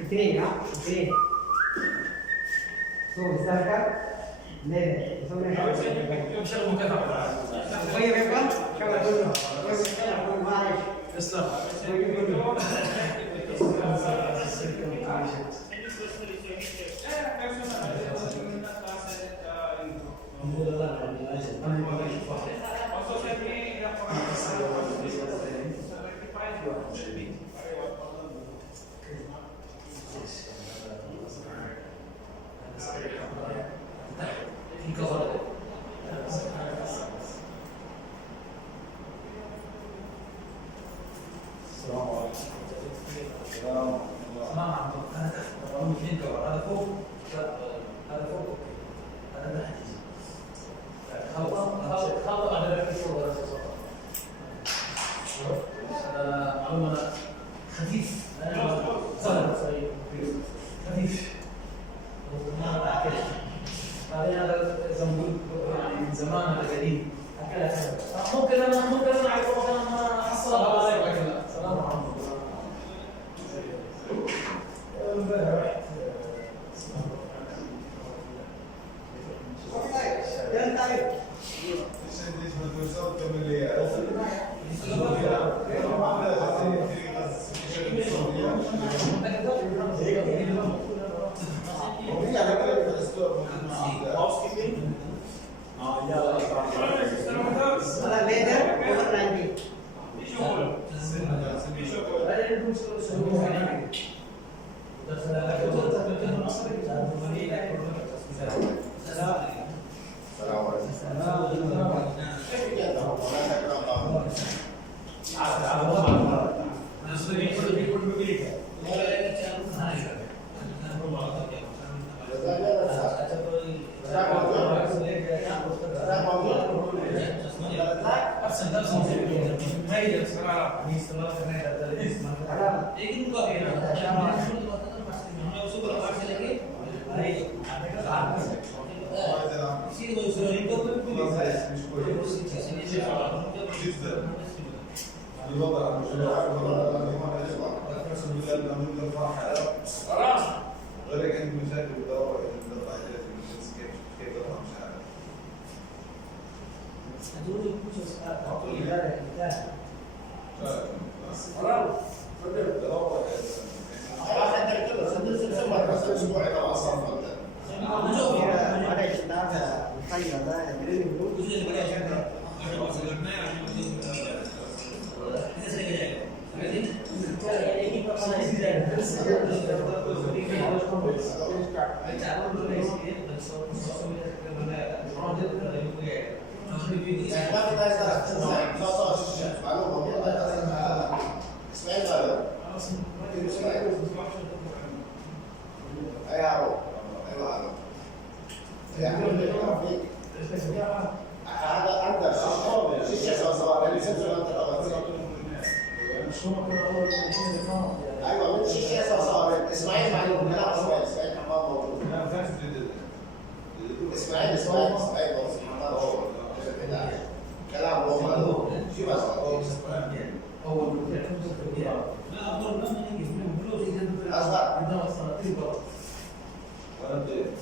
اثنين اثنين شوف استركب ليه يسوي يشغل مكافأة غير يقول شغل كله يقول معلش اسلام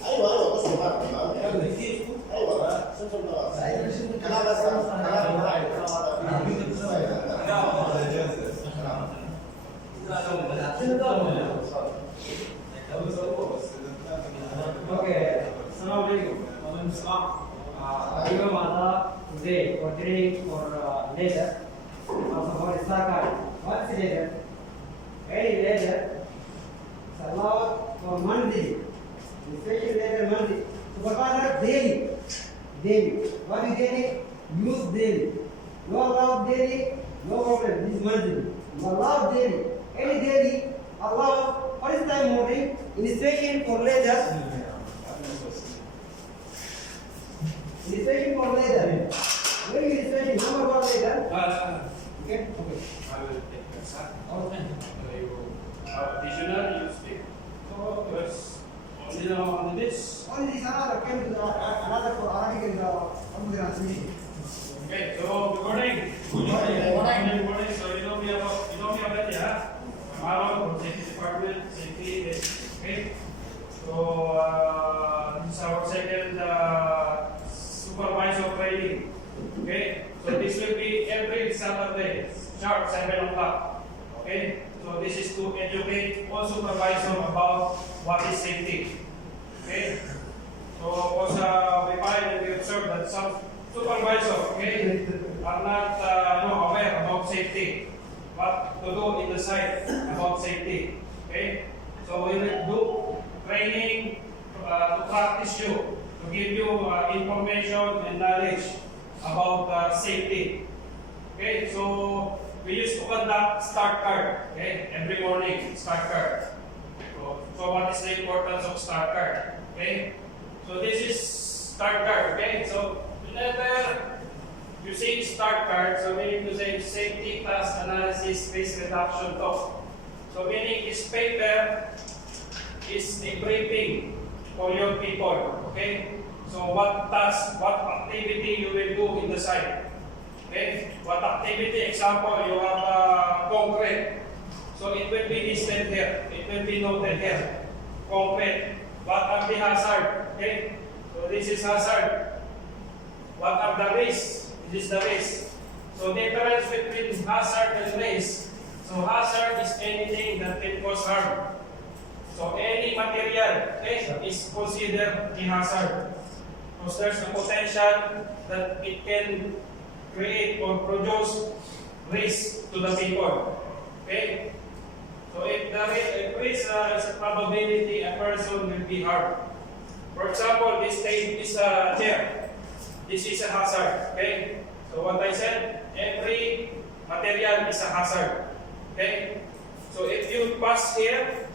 ايوه بص Okay, Assalamualaikum. Imam Ada today for training for leather. Also for Isaka. What's leather? Any leather is allowed for Monday. Special leather Monday. So what are daily? Daily. What is daily? Use daily. No allowed daily. No problem. This is Monday. You allow daily. Any daily allowed. What is time morning? In special for leather. Illustration for leather. Where is illustration? Number one leather. Okay. Okay. I will take that side. Okay. You additional, you speak. So, yes. Only now on this. Only this another came to the another for Arabic and the translation. Okay, so good morning. Good morning. Good morning. So you know me already, huh? I'm Aaron from safety department, safety. Okay. So this is our second supervisor training. Okay. So this will be every Saturday, sharp 7 o'clock. Okay. So this is to educate all supervisor about what is safety. Okay. So because we find and we observe that some supervisor, okay, are not aware about safety, what to do in the site about safety. Okay. So we will do training to practice you, to give you information and knowledge about safety. Okay, so we used to conduct start card, okay, every morning, start card. So what is the importance of start card? Okay, so this is start card, okay, so whenever you say start card, so meaning to say safety class analysis risk reduction talk. So meaning this paper is a briefing for your people, okay? So what task, what activity you will do in the site, okay? What activity, example, you have concrete. So it will be listed here, it will be noted here. Concrete, what are the hazard, okay? So this is hazard. What are the risks? This is the risk. So difference between hazard and risk. So hazard is anything that can cause harm. So any material, okay, is considered a hazard. Because there's a potential that it can create or produce risk to the people. Okay? So if there is a probability a person will be harmed. For example, this chair. This is a hazard. Okay? So what I said, every material is a hazard. Okay? So if you pass here,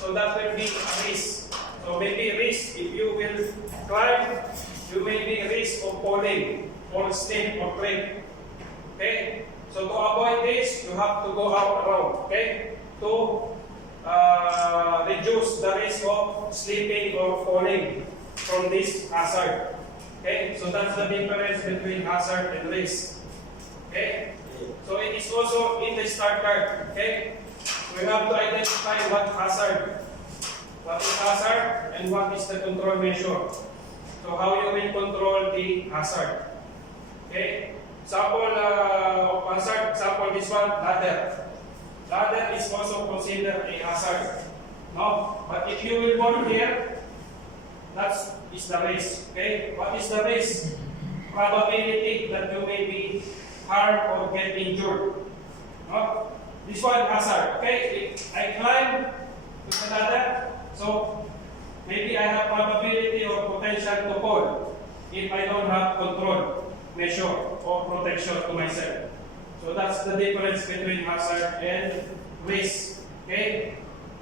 so that will be a risk. So maybe risk, if you will climb, you may be risk of falling or slip or trip. Okay? So to avoid this, you have to go out around. Okay? To reduce the risk of slipping or falling from this hazard. Okay? So that's the difference between hazard and risk. Okay? So it is also in the start card. Okay? We have to identify what is hazard and what is the control measure. So how you will control the hazard. Okay? Example of hazard, example this one, ladder. Ladder is also considered a hazard. No? But if you will fall here, that is the risk. Okay? What is the risk? Probability that you may be harmed or get injured. No? This one hazard. Okay? If I climb to the ladder, so maybe I have probability or potential to fall if I don't have control measure or protection to myself. So that's the difference between hazard and risk. Okay?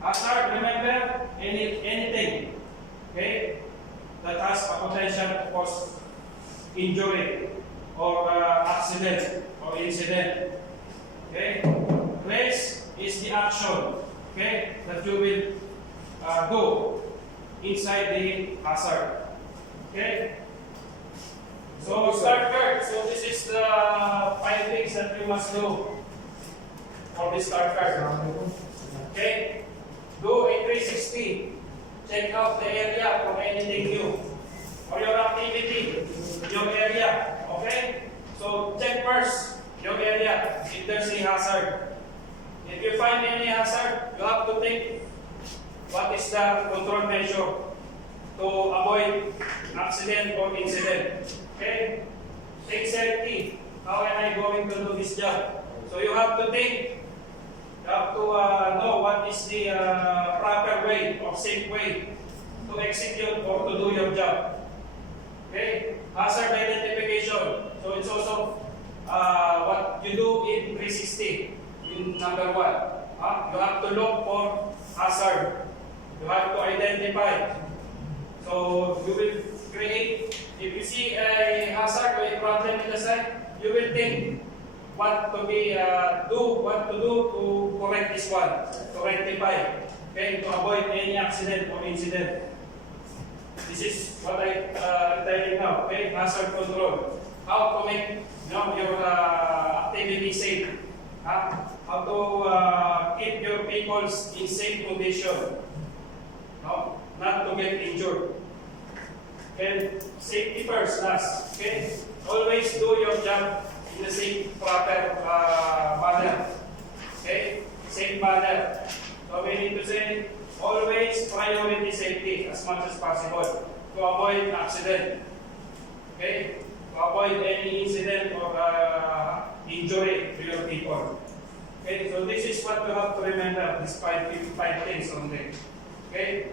Hazard, remember, anything, okay, that has a potential to cause injury or accident or incident. Okay? Risk is the action, okay, that you will do inside the hazard. Okay? So start card. So this is the 5 things that we must do for this start card. Okay? Do a 360. Check out the area for anything new. is the control measure to avoid accident or incident? Okay? Take safety. How am I going to do this job? So you have to think, you have to know what is the proper way or safe way to execute or to do your job. Okay? Hazard identification. So it's also what you do in 360. In number 1, you have to look for hazard. You have to identify. So you will create, if you see a hazard or a problem in the site, you will think what to do to correct this one, to rectify, okay, to avoid any accident or incident. This is what I'm telling now, okay, hazard control. How to make your activity safe. How to keep your people in safe condition. No? Not to get injured. And safety first, last. Okay? Always do your job in the same proper manner. Okay? Same manner. So we need to say, always priority safety as much as possible to avoid accident. Okay? To avoid any incident or injury to your people. Okay? So this is what you have to remember, these five things only. Okay?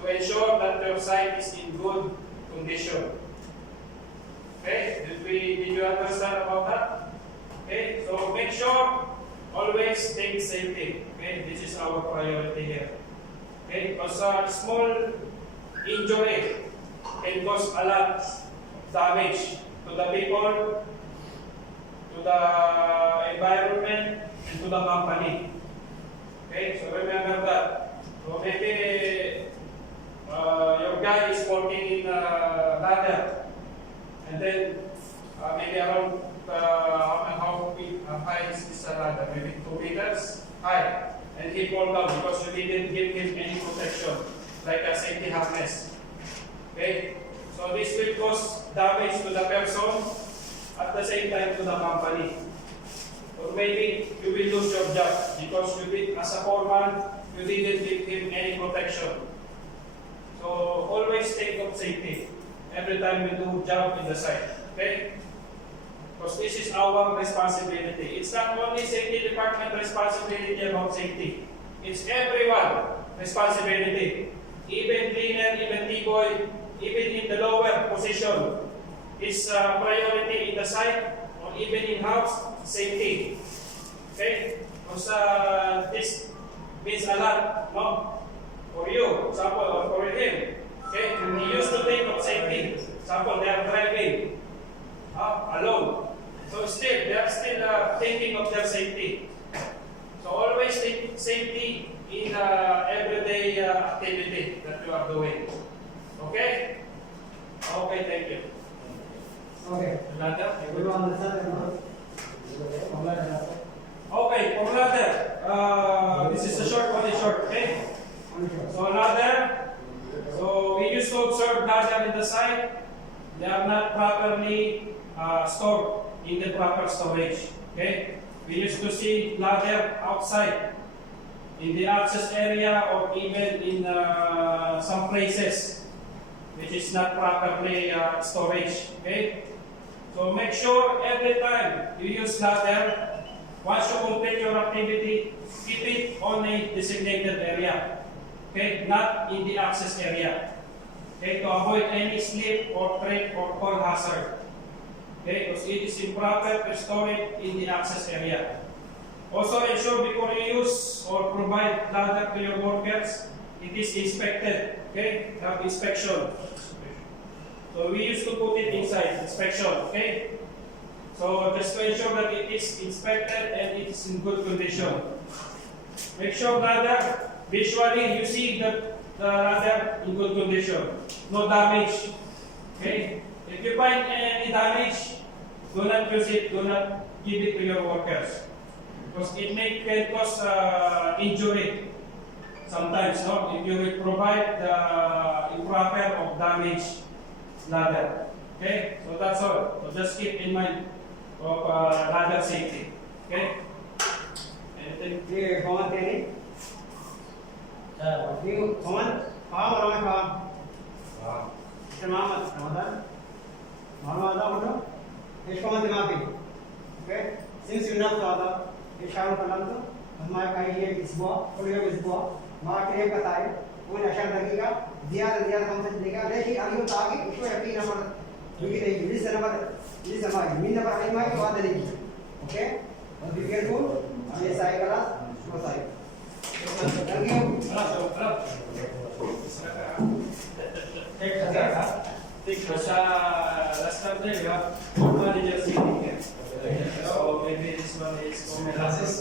To ensure that your site is in good condition. Okay? Did you understand about that? Okay? So make sure always take safety. Okay? This is our priority here. Okay? Because a small injury can cause a lot of damage to the people, to the environment, and to the company. Okay? So remember that. So maybe your guy is working in a ladder, and then maybe around how high is this ladder? Maybe 2 meters high, and he fall down because you didn't give him any protection, like a safety harness. Okay, so this will cause damage to the person at the same time to the company. Or maybe you will lose your job because you did, as a foreman, you didn't give him any protection. So always think of safety every time we do job in the site. Okay? Because this is our responsibility. It's not only safety department responsibility about safety. It's everyone responsibility. Even cleaner, even T-boy, even in the lower position. It's priority in the site or even in-house safety. Okay? Because this means a lot, no? For you, example, or for him. Okay? He used to think of safety. Example, they are driving alone. So still, they are still thinking of their safety. So always think safety in everyday activity that you are doing. Okay? Okay, thank you. Okay. Ladder? Everyone understand? Okay, for ladder, this is a short one, okay? So ladder, so we used to observe ladder in the site. They are not properly stored in the proper storage. Okay? We used to see ladder outside in the access area or even in some places which is not properly storage. Okay? So make sure every time you use ladder, once you complete your activity, keep it on a designated area. Okay? Not in the access area. Okay? To avoid any slip or trip or fall hazard. Okay? Because it is improper to store it in the access area. Also ensure before you use or provide ladder to your workers, it is inspected. Okay? Have inspection. So we used to put it inside, inspection. Okay? So just to ensure that it is inspected and it is in good condition. Make sure ladder, visually you see the ladder in good condition. No damage. Okay? If you find any damage, do not use it, do not give it to your workers. Because it can cause injury sometimes, no? If you will provide the improper or damaged ladder. Okay? So that's all. So just keep in mind of ladder safety. Okay? Anything? Clear, Bhavan Kenny? Do you command farm or my farm? Mr. Muhammad Ramadan. Muhammad Ramadan. Which command the mapping? Okay. Since you know the Isharu Kalanto, हमारे कहीं ये इसबो, कोई ये इसबो, मार के एक बताए, वो नशा लगेगा, दिया कम से देगा, लेकिन अभी वो ताकि उसको यकीन नंबर, क्योंकि नहीं इस नंबर मीन नंबर आई माई बात नहीं, ओके? और बी केयरफुल, ये साइड करा, वो side. Thank you. Sa last time there, you have two managers sitting here. So maybe this one is classes.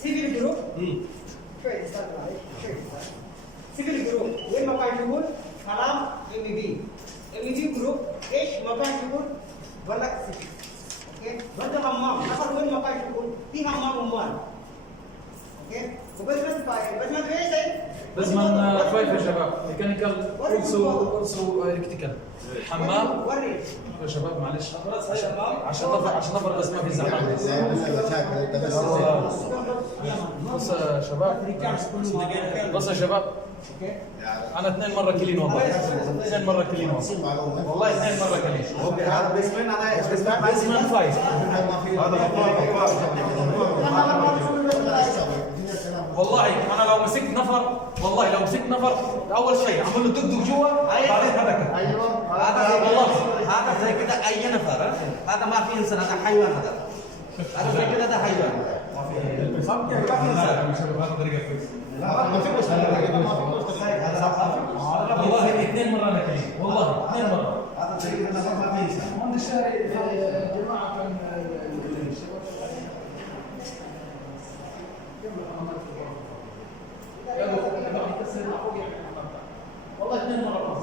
Civil group. Civil group. When makai jubur, kalam MEB. MEB group. H makai jubur, balak city. Okay. Benda mamam. Nafar when makai jubur, ti mamam umman. Okay. Bas bas ايه زي؟ بس من كويس يا شباب. ميكانيكال also الكتريكال. حمام. وري. يا شباب معلش. عشان نفر بس ما في زحمة. بص يا شباب. بص يا شباب. أنا 2 مرة كلين والله. 2 مرة كلين والله. والله 2 مرة كلين. هذا بيسمن هذا بيسمن 5. والله انا لو مسكت نفر اول شيء اعمل له دق جوا بعدين هذاك ايوه هذا زي كده اي نفر هذا ما في انسان هذا حيوان هذا زي كده ده حيوان ما في انسان هذا طريقه كويسه والله 2 مرة انا كريم والله 2 مرة هذا طريقه نفر ما في انسان هون الشارع يا جماعه كان والله 2 مرات